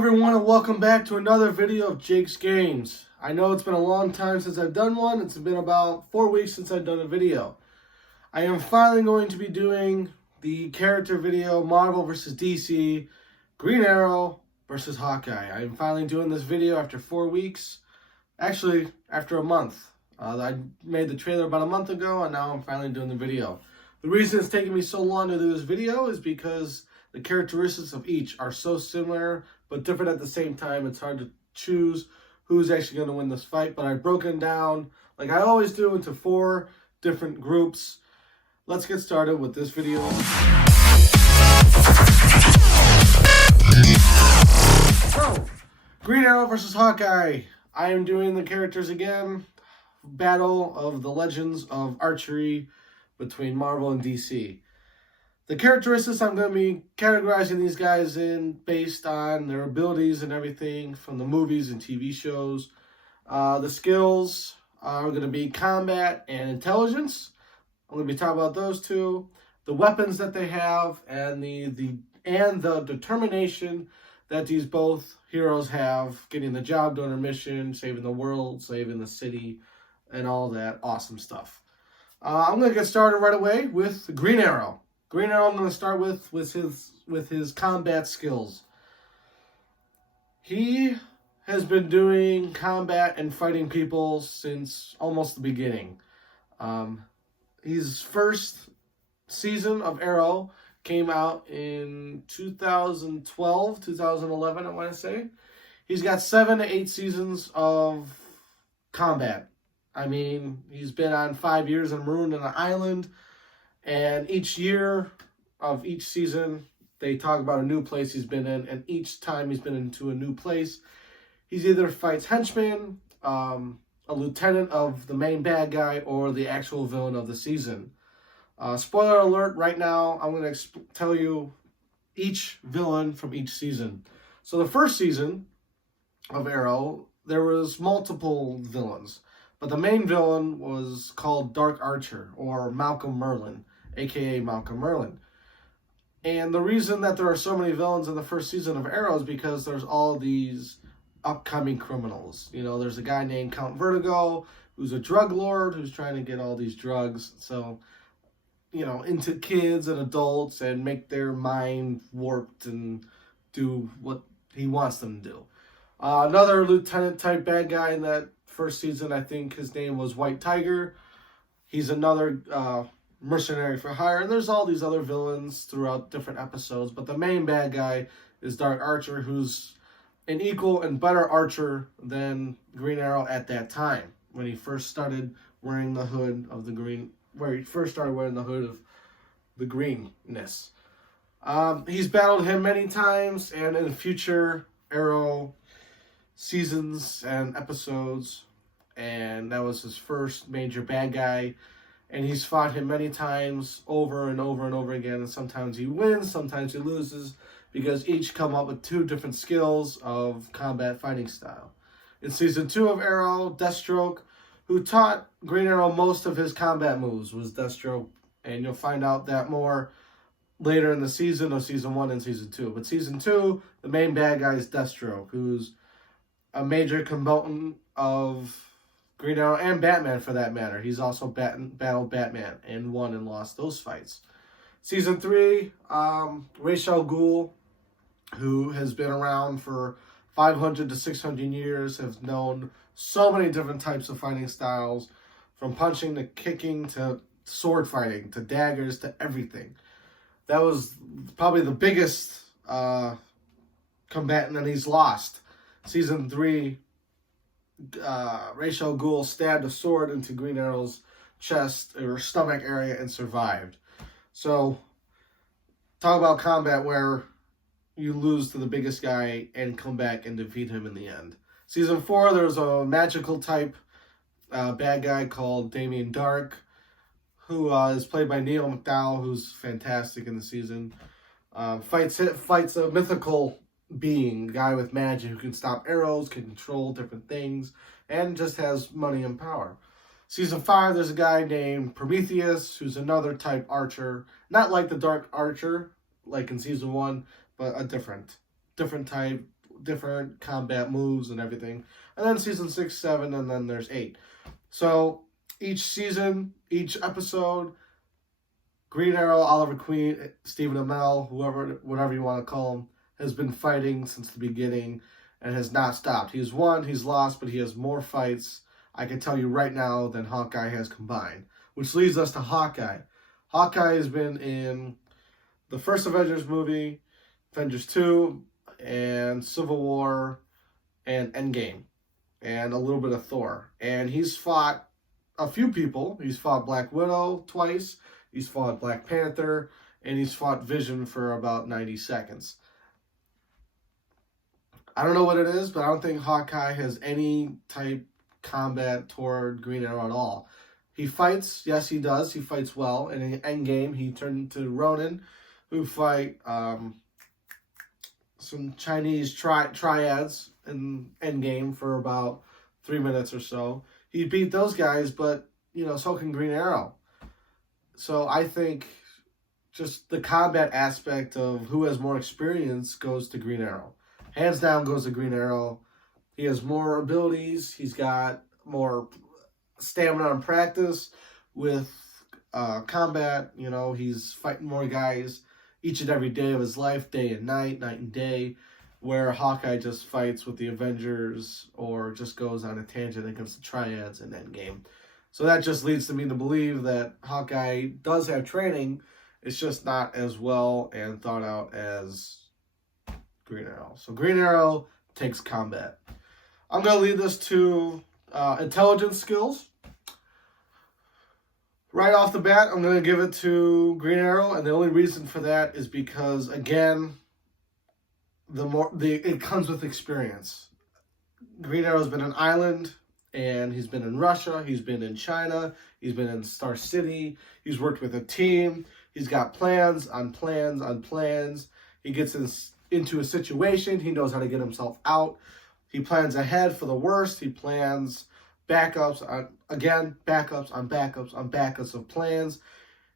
everyone, and welcome back to another video of Jake's Games. I know it's been a long time since I've done one. It's been about 4 weeks since I've done a video. I am finally going to be doing the character video, Marvel vs. DC, Green Arrow versus Hawkeye. I am finally doing this video after 4 weeks. Actually, after a month. I made the trailer about a month ago, and now I'm finally doing the video. The reason it's taking me so long to do this video is because the characteristics of each are so similar, but different at the same time. It's hard to choose who's actually going to win this fight, but I've broken down, like I always do, into 4 different groups. Let's get started with this video. So, Green Arrow versus Hawkeye. I am doing the characters again. Battle of the Legends of Archery between Marvel and DC. The characteristics I'm going to be categorizing these guys in based on their abilities and everything from the movies and TV shows. The skills are going to be combat and intelligence. I'm going to be talking about those two. The weapons that they have and the determination that these both heroes have, getting the job done, their mission, saving the world, saving the city, and all that awesome stuff. I'm going to get started right away with Green Arrow. Green Arrow I'm going to start with his combat skills. He has been doing combat and fighting people since almost the beginning. His first season of Arrow came out in 2012, 2011, I want to say. He's got 7 to 8 seasons of combat. I mean, he's been on 5 years and marooned on an island. And each year of each season, they talk about a new place he's been in. And each time he's been into a new place, he's either fights henchmen, a lieutenant of the main bad guy, or the actual villain of the season. Spoiler alert, right now, I'm going to tell you each villain from each season. So the first season of Arrow, there was multiple villains. But the main villain was called Dark Archer, or Malcolm Merlyn, a.k.a. Malcolm Merlyn. And the reason that there are so many villains in the first season of Arrow is because there's all these upcoming criminals. You know, there's a guy named Count Vertigo, who's a drug lord, who's trying to get all these drugs, so, you know, into kids and adults and make their mind warped and do what he wants them to do. Another lieutenant-type bad guy in that first season, I think his name was White Tiger. He's another mercenary for hire. And there's all these other villains throughout different episodes. But the main bad guy is Dark Archer, who's an equal and better archer than Green Arrow at that time. When he first started wearing the hood of the green, where he first started wearing the hood of the greenness. He's battled him many times, and in future Arrow seasons and episodes, and that was his first major bad guy, and he's fought him many times over and over and over again, and sometimes he wins, sometimes he loses, because each come up with 2 different skills of combat fighting style. In season 2 of Arrow, Deathstroke, who taught Green Arrow most of his combat moves, was Deathstroke, and you'll find out that more later in the season of season 1 and season 2. But season 2, the main bad guy is Deathstroke, who's a major combatant of Green Arrow and Batman, for that matter. He's also battled Batman and won and lost those fights. Season 3, Ra's al Ghul, who has been around for 500 to 600 years, has known so many different types of fighting styles, from punching to kicking to sword fighting to daggers to everything. That was probably the biggest combatant that he's lost. Season 3, Ra's al Ghul stabbed a sword into Green Arrow's chest or stomach area and survived. So, talk about combat where you lose to the biggest guy and come back and defeat him in the end. Season 4, there's a magical type bad guy called Damien Dark, who is played by Neil McDowell, who's fantastic in the season. Fights a mythical being, a guy with magic who can stop arrows, can control different things, and just has money and power. Season 5, there's a guy named Prometheus, who's another type archer. Not like the Dark Archer, like in Season 1, but a different type, different combat moves and everything. And then season 6, 7, and then there's 8. So each season, each episode, Green Arrow, Oliver Queen, Stephen Amell, whatever you want to call him, has been fighting since the beginning and has not stopped. He's won, he's lost, but he has more fights, I can tell you right now, than Hawkeye has combined. Which leads us to Hawkeye. Hawkeye has been in the first Avengers movie, Avengers 2, and Civil War, and Endgame, and a little bit of Thor. And he's fought a few people. He's fought Black Widow twice, he's fought Black Panther, and he's fought Vision for about 90 seconds. I don't know what it is, but I don't think Hawkeye has any type combat toward Green Arrow at all. He fights, yes he does, he fights well. And in Endgame, he turned to Ronin, who fight some Chinese triads in Endgame for about 3 minutes or so. He beat those guys, but, so can Green Arrow. So I think just the combat aspect of who has more experience goes to Green Arrow. Hands down goes to Green Arrow. He has more abilities. He's got more stamina and practice with combat. He's fighting more guys each and every day of his life, day and night and day, where Hawkeye just fights with the Avengers or just goes on a tangent against the Triads in Endgame. So that just leads to me to believe that Hawkeye does have training. It's just not as well and thought out as Green Arrow. So Green Arrow takes combat. I'm going to lead this to intelligence skills. Right off the bat, I'm going to give it to Green Arrow, and the only reason for that is because, again, it comes with experience. Green Arrow's been an island, and he's been in Russia, he's been in China, he's been in Star City, he's worked with a team, he's got plans on plans on plans. He gets into a situation, he knows how to get himself out. He plans ahead for the worst. He plans backups on backups of plans.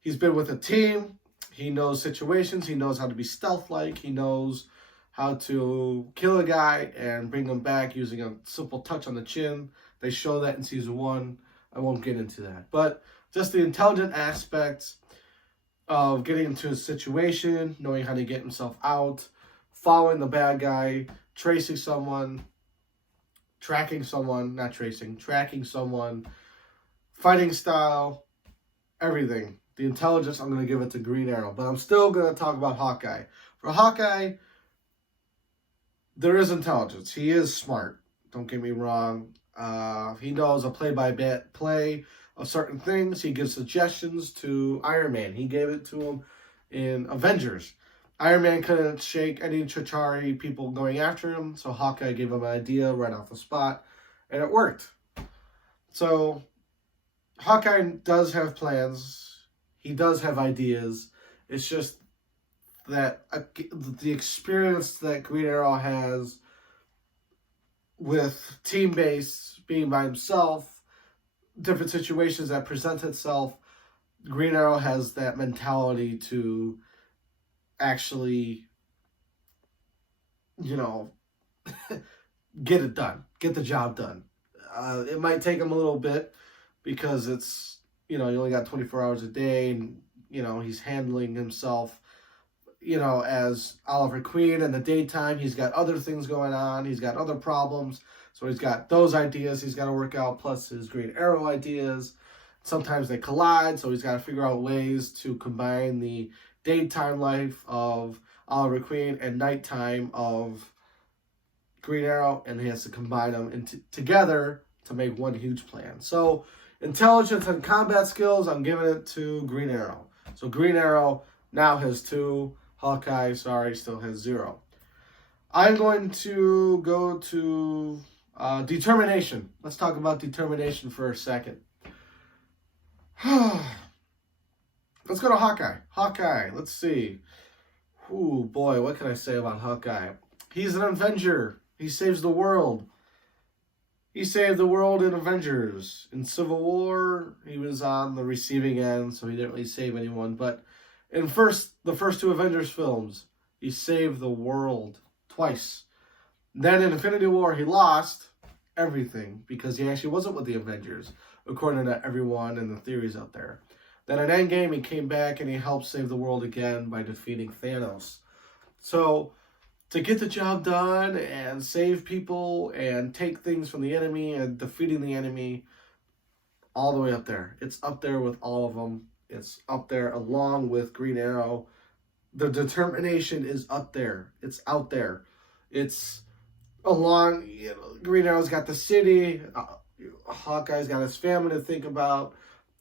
He's been with a team. He knows situations. He knows how to be stealth-like. He knows how to kill a guy and bring him back using a simple touch on the chin. They show that in season 1. I won't get into that. But just the intelligent aspects of getting into a situation, knowing how to get himself out, following the bad guy, tracking someone, fighting style, everything. The intelligence, I'm going to give it to Green Arrow. But I'm still going to talk about Hawkeye. For Hawkeye, there is intelligence. He is smart. Don't get me wrong. He knows a play-by-play of certain things. He gives suggestions to Iron Man. He gave it to him in Avengers. Iron Man couldn't shake any Chitauri people going after him, so Hawkeye gave him an idea right off the spot, and it worked. So, Hawkeye does have plans. He does have ideas. It's just that the experience that Green Arrow has with team-based, being by himself, different situations that present itself, Green Arrow has that mentality to actually, get it done, get the job done. It might take him a little bit because it's, you only got 24 hours a day and, he's handling himself, as Oliver Queen in the daytime. He's got other things going on. He's got other problems. So he's got those ideas he's got to work out, plus his Green Arrow ideas. Sometimes they collide, so he's got to figure out ways to combine the daytime life of Oliver Queen and nighttime of Green Arrow, and he has to combine them together to make one huge plan. So, intelligence and combat skills, I'm giving it to Green Arrow. So, Green Arrow now has 2. Hawkeye, still has 0. I'm going to go to determination. Let's talk about determination for a second. Let's go to Hawkeye. Hawkeye, let's see. Ooh, boy, what can I say about Hawkeye? He's an Avenger. He saves the world. He saved the world in Avengers. In Civil War, he was on the receiving end, so he didn't really save anyone. But in the first 2 Avengers films, he saved the world twice. Then in Infinity War, he lost everything because he actually wasn't with the Avengers, according to everyone and the theories out there. Then in Endgame, he came back and he helped save the world again by defeating Thanos. So to get the job done and save people and take things from the enemy and defeating the enemy, all the way up there. It's up there with all of them. It's up there along with Green Arrow. The determination is up there. It's out there. It's along, Green Arrow's got the city. Hawkeye's got his family to think about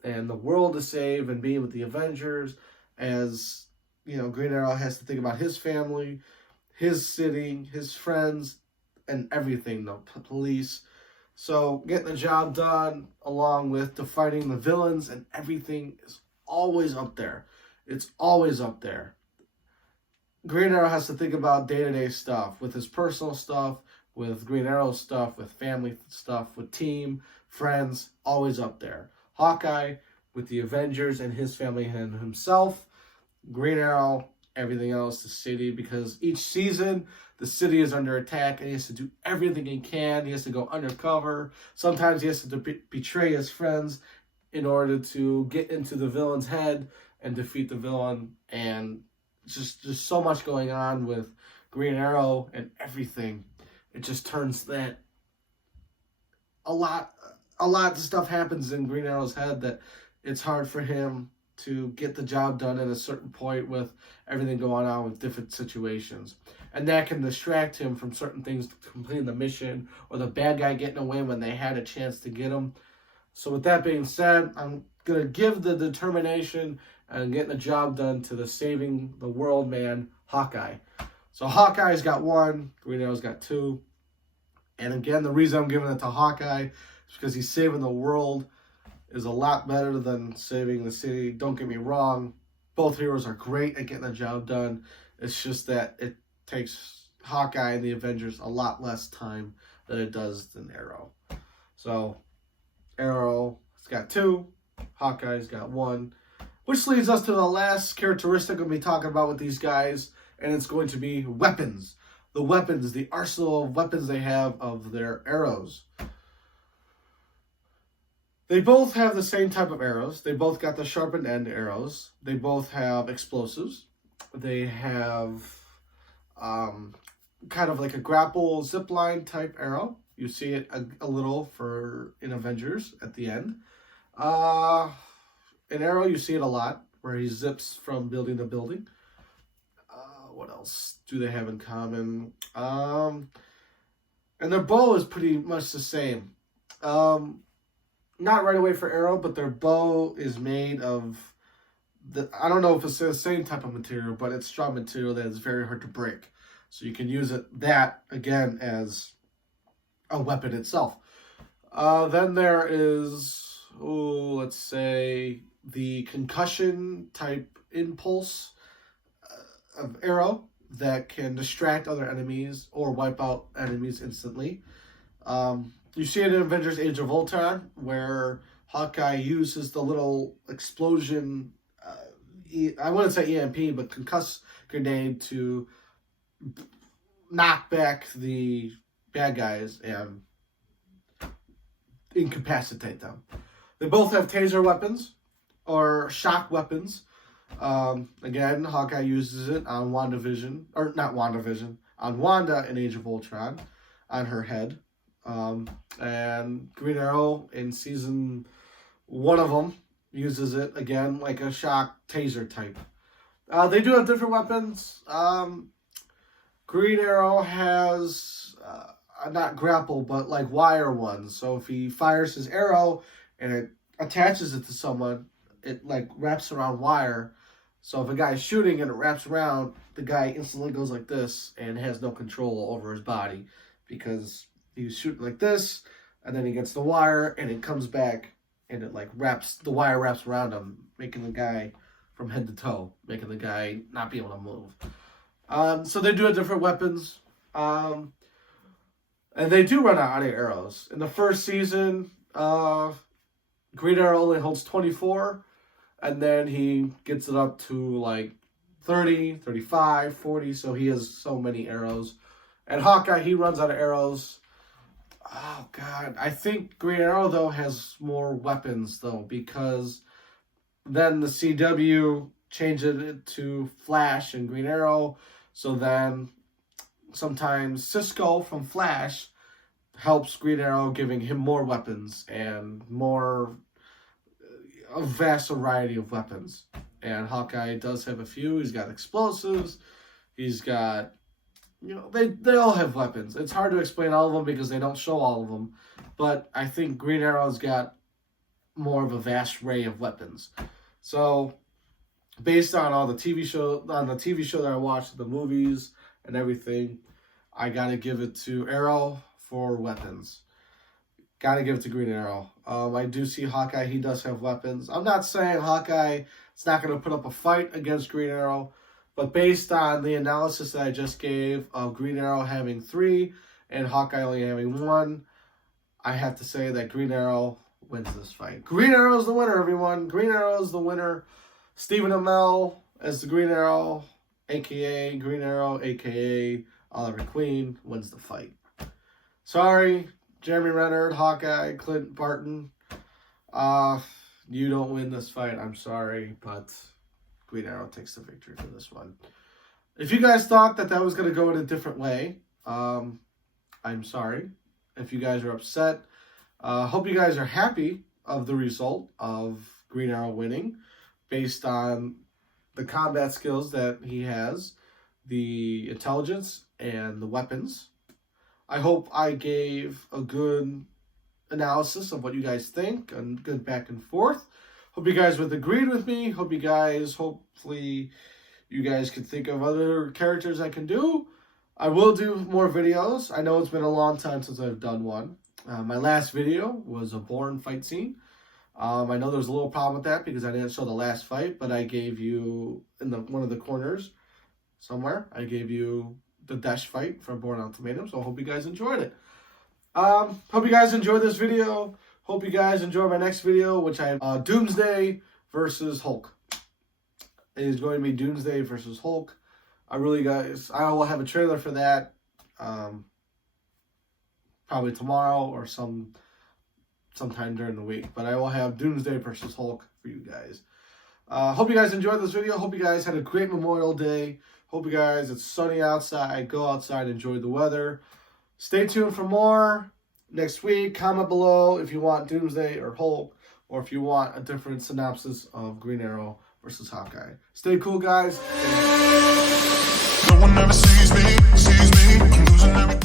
and the world to save and being with the Avengers. As, Green Arrow has to think about his family, his city, his friends, and everything, the police. So getting the job done along with fighting the villains and everything is always up there. It's always up there. Green Arrow has to think about day-to-day stuff with his personal stuff, with Green Arrow stuff, with family stuff, with team, friends, always up there. Hawkeye with the Avengers and his family and himself. Green Arrow, everything else, the city, because each season the city is under attack and he has to do everything he can. He has to go undercover. Sometimes he has to betray his friends in order to get into the villain's head and defeat the villain. And just so much going on with Green Arrow and everything. It just turns that a lot of stuff happens in Green Arrow's head that it's hard for him to get the job done at a certain point with everything going on with different situations. And that can distract him from certain things, completing the mission or the bad guy getting away when they had a chance to get him. So with that being said, I'm going to give the determination and getting the job done to the saving the world man, Hawkeye. So Hawkeye's got 1, Green Arrow's got 2. And again, the reason I'm giving it to Hawkeye is because he's saving the world is a lot better than saving the city. Don't get me wrong. Both heroes are great at getting the job done. It's just that it takes Hawkeye and the Avengers a lot less time than it does than Arrow. So Arrow's got 2. Hawkeye's got 1. Which leads us to the last characteristic I'm going to be talking about with these guys. And it's going to be weapons. The weapons, the arsenal of weapons they have of their arrows. They both have the same type of arrows. They both got the sharpened end arrows. They both have explosives. They have kind of like a grapple zipline type arrow. You see it a little in Avengers at the end. In Arrow, you see it a lot where he zips from building to building. What else do they have in common? And their bow is pretty much the same. Not right away for Arrow, but their bow is made of I don't know if it's the same type of material, but it's strong material that is very hard to break. So you can use that again as a weapon itself. Then there is, let's say, the concussion type impulse of Arrow that can distract other enemies or wipe out enemies instantly. You see it in Avengers Age of Ultron, where Hawkeye uses the little explosion, I wouldn't say EMP, but concuss grenade to knock back the bad guys and incapacitate them. They both have taser weapons or shock weapons. Again, Hawkeye uses it on on Wanda in Age of Ultron, on her head. And Green Arrow in season 1 of them uses it again like a shock taser type. They do have different weapons. Green Arrow has not grapple, but like wire ones. So if he fires his arrow and it attaches it to someone, it like wraps around wire. So if a guy is shooting and it wraps around, the guy instantly goes like this and has no control over his body because he's shooting like this, and then he gets the wire and it comes back and it like the wire wraps around him, making the guy from head to toe, making the guy not be able to move. So they do have different weapons. And they do run out of arrows. In the first season, Green Arrow only holds 24, and then he gets it up to like 30, 35, 40, so he has so many arrows. And Hawkeye, he runs out of arrows. Oh, God. I think Green Arrow, though, has more weapons, though, because then the CW changed it to Flash and Green Arrow. So then sometimes Cisco from Flash helps Green Arrow, giving him more weapons and a vast variety of weapons. And Hawkeye does have a few. He's got explosives. He's got... they all have weapons. It's hard to explain all of them because they don't show all of them. But I think Green Arrow's got more of a vast array of weapons. So, based on all the TV show, that I watched, the movies and everything, I gotta give it to Arrow for weapons. Gotta give it to Green Arrow. I do see Hawkeye. He does have weapons. I'm not saying Hawkeye is not gonna put up a fight against Green Arrow. But based on the analysis that I just gave of Green Arrow having 3 and Hawkeye only having 1, I have to say that Green Arrow wins this fight. Green Arrow is the winner, everyone. Green Arrow is the winner. Stephen Amell as the Green Arrow, a.k.a. Green Arrow, a.k.a. Oliver Queen, wins the fight. Sorry, Jeremy Renner, Hawkeye, Clint Barton. You don't win this fight. I'm sorry, but... Green Arrow takes the victory for this one. If you guys thought that was going to go in a different way, I'm sorry. If you guys are upset, hope you guys are happy of the result of Green Arrow winning based on the combat skills that he has, the intelligence, and the weapons. I hope I gave a good analysis of what you guys think and good back and forth. Hope you guys would agree with me. Hopefully you guys can think of other characters I can do. I will do more videos. I know it's been a long time since I've done one. My last video was a Bourne fight scene. I know there's a little problem with that because I didn't show the last fight, but I gave you, in one of the corners somewhere, I gave you the Dash fight from Bourne Ultimatum, so I hope you guys enjoyed it. Hope you guys enjoyed this video. Hope you guys enjoy my next video, which I have Doomsday versus Hulk. It is going to be Doomsday versus Hulk. I will have a trailer for that probably tomorrow or sometime during the week. But I will have Doomsday versus Hulk for you guys. Hope you guys enjoyed this video. Hope you guys had a great Memorial Day. Hope you guys, it's sunny outside. Go outside, enjoy the weather. Stay tuned for more. Next week, comment below if you want Doomsday or Hulk, or if you want a different synopsis of Green Arrow versus Hawkeye. Stay cool, guys. No one ever sees me, I'm losing everything.